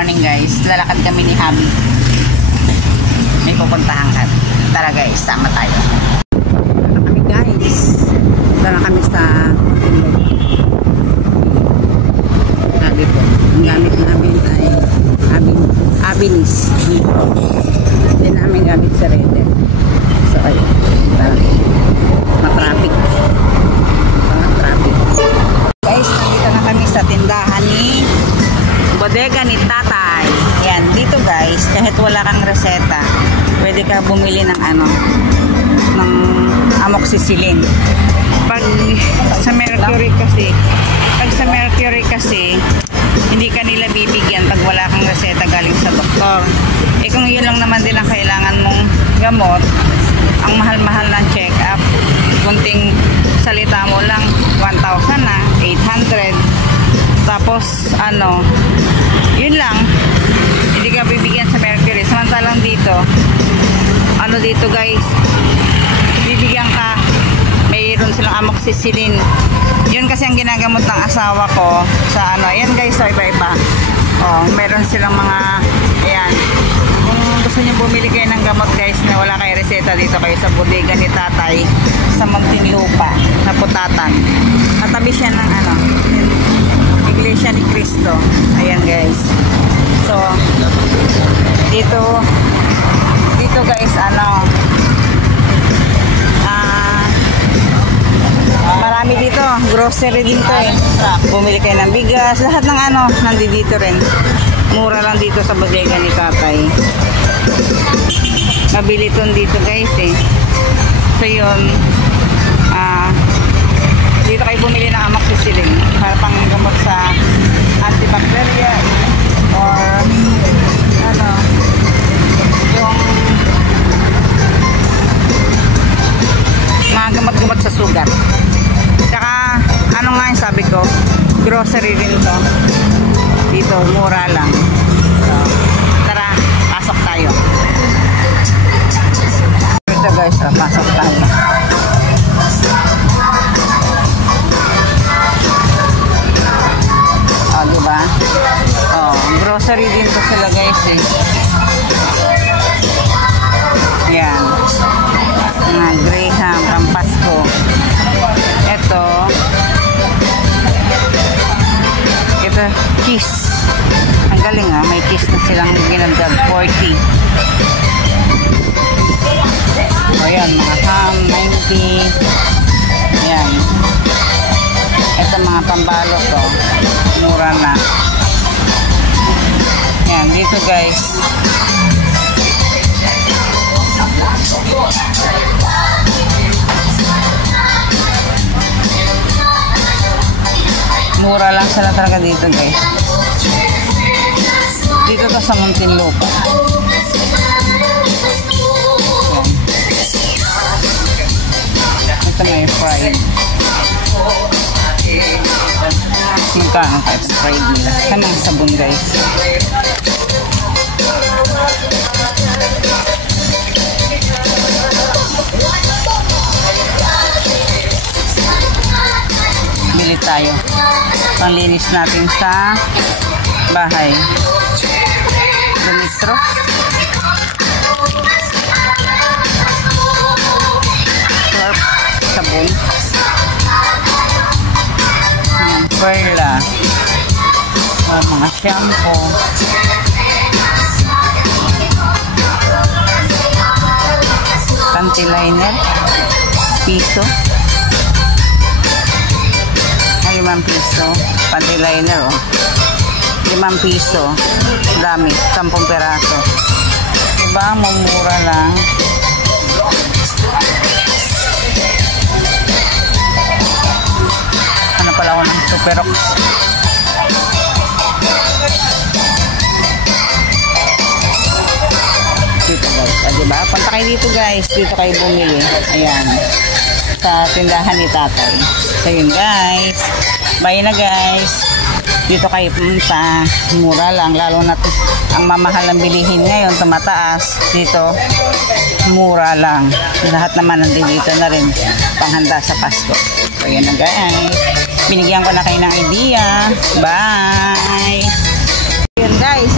Morning guys, lalakad kami ni Abby. May pupuntahan ka. Tara guys, sama tayo. Kami guys. Tara kami sa Abby po. Ang gamit namin ay Abinis. Hindi namin gamit sa Reder. So ayun. Matraffic. Guys, nandito na kami sa tindahan ni Bodega ni Tatay. Yan, dito guys, kahit wala kang reseta, pwede ka bumili ng ng amoxicillin. Pag sa Mercury kasi, hindi ka nila bibigyan pag wala kang reseta galing sa doktor. Eh kung yun lang naman din ang kailangan mong gamot, ang mahal-mahal ng check-up, kunting salita mo lang, 1,000 na, 800. Tapos, yun lang, hindi ka bibigyan sa Mercury. Samantalang dito, dito guys, bibigyan ka, mayroon silang amoxicillin. Yun kasi ang ginagamot ng asawa ko sa yan guys, so iba-iba. Meron silang mga, ayan, kung gusto nyo bumili kayo ng gamot guys na wala kayo reseta, dito kayo sa Bodega ni Tatay sa Muntinlupa, sa Putatan. Katabi siya ng Iglesia ni Cristo. Ayan guys. So dito guys, marami dito, grocery din to eh. Bumili kayo ng bigas, lahat ng nandito rin. Mura lang dito sa Bodega ni Tatay. Mabiliton dito guys eh. So yun, dito kayo bumili ng amoxicillin para pang gamot sa antibacteria or yung mga gamot-gamot sa sugat. Tsaka nga yung sabi ko, grocery rin to dito, mura lang. So, tara, pasok tayo. Ito guys, pasok tayo. Diba? Grocery din to sila guys eh. Yan. Mga Graham, Pampasko. Ito, kiss. Ang galing may kiss na silang ginagdag, 40. Ayan, mga ham, 90. Ayan. Ito mga pambalot to. Mura na. Ayan, dito guys. Mura lang sila talaga dito guys. Dito to sa Muntinlupa. Ito may fried. Magkano kahit fried nila. Kanang sabon guys. Bili tayo. Panglinis natin sa bahay. Dumitro. Sabon. Perla. Mga shampoo. Panty liner. Piso. 5 piso. Panty liner 5 piso. Dami. 10 peraso. Diba? Mumura lang. Pala ako ng Superox. Dito guys. Diba? Punta kayo dito guys. Dito kayo bumili. Ayan. Sa tindahan ni Tatay. So yun guys. Bye na guys. Dito kayo pumunta. Mura lang. Lalo na ang mamahal ng bilihin ngayon. Tumataas. Dito mura lang. Lahat naman nandito na rin. Panghanda sa Pasko. So yun na binigyan ko na kayo ng idea. Bye! Yun guys,